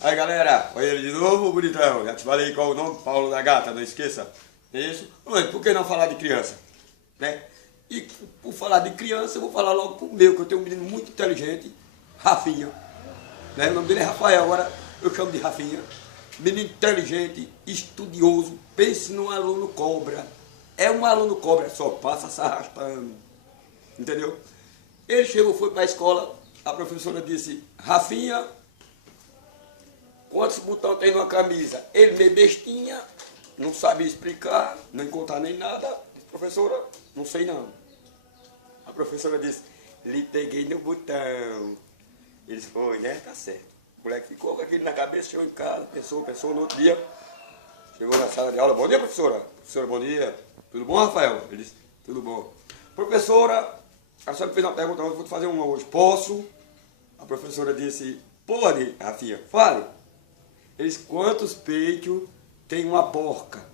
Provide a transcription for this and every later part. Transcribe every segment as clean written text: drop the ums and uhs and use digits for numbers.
Aí galera, olha ele de novo, bonitão. Já te falei qual o nome, Paulo da Gata, não esqueça. É isso? Mas por que não falar de criança? Né? E por falar de criança, eu vou falar logo pro meu, que eu tenho um menino muito inteligente, Rafinha. Né? O nome dele é Rafael, agora eu chamo de Rafinha. Menino inteligente, estudioso, pense num aluno cobra. É um aluno cobra, só passa se arrastando. Entendeu? Ele chegou, foi para a escola, a professora disse, Rafinha, quantos botões tem numa camisa? Ele meio bestinha, não sabia explicar, nem contar nem nada. Professora, não sei não. A professora disse, lhe peguei no botão. Ele disse, foi, né? Tá certo. O moleque ficou com aquilo na cabeça, chegou em casa, pensou no outro dia. Chegou na sala de aula, bom dia, professora. Professora, bom dia. Tudo bom, Rafael? Ele disse, tudo bom. Professora, a senhora fez uma pergunta, eu vou te fazer uma hoje. Posso? A professora disse, pode, Rafinha, fale. Ele disse, quantos peitos tem uma porca?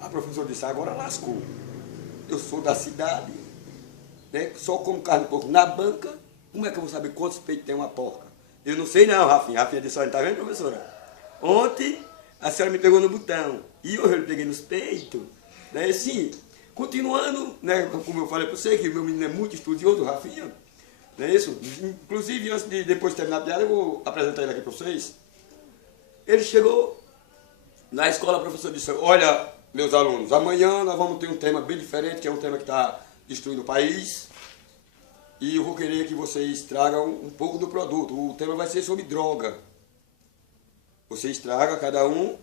A professora disse, agora lascou. Eu sou da cidade, né? Só como carne de porco na banca, como é que eu vou saber quantos peitos tem uma porca? Eu não sei não, Rafinha. Rafinha disse, olha, tá vendo, professora? Ontem a senhora me pegou no botão e hoje eu lhe peguei nos peitos. Né? Assim, continuando, né? Como eu falei para você, que meu menino é muito estudioso, Rafinha. Não é isso? Inclusive, antes de depois de terminar a piada, eu vou apresentar ele aqui para vocês. Ele chegou na escola, a professora disse, olha, meus alunos, amanhã nós vamos ter um tema bem diferente, que é um tema que está destruindo o país. E eu vou querer que vocês tragam um pouco do produto. O tema vai ser sobre droga. Vocês tragam, cada um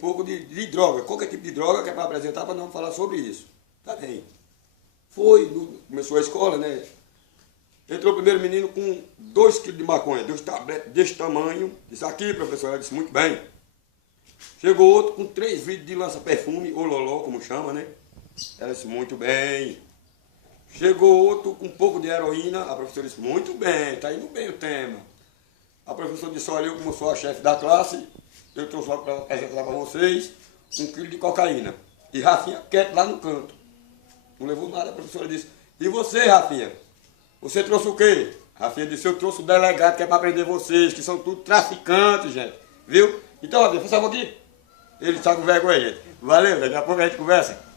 pouco de droga. Qualquer tipo de droga que é para apresentar, para não falar sobre isso. Tá bem. Começou a escola, né? Entrou o primeiro menino com 2 quilos de maconha, 2 tabletes desse tamanho. Disse, aqui, professor, ela disse, muito bem. Chegou outro com 3 vidros de lança-perfume, ou loló, como chama, né? Ela disse, muito bem. Chegou outro com um pouco de heroína, a professora disse, muito bem, está indo bem o tema. A professora disse, olha, eu como sou a chefe da classe, eu trouxe logo para apresentar para vocês 1 quilo de cocaína. E Rafinha quieto lá no canto. Não levou nada, a professora disse, e você, Rafinha? Você trouxe o quê? Rafinha disse, eu trouxe o delegado que é para prender vocês, que são tudo traficantes, gente. Viu? Então, Rafinha, faz favor aqui. Ele está com vergonha, gente. Valeu, daqui a pouco a gente conversa.